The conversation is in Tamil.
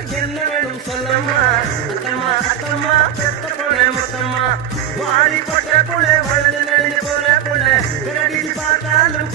என்ன வேணும் சொல்லம்மா அத்தம்மா அத்தம்மா பெத்த போல மொத்தம்மா வாடி போட்ட போல வளர்ந்து நெளிஞ்சு போல போல பார்த்தாலும்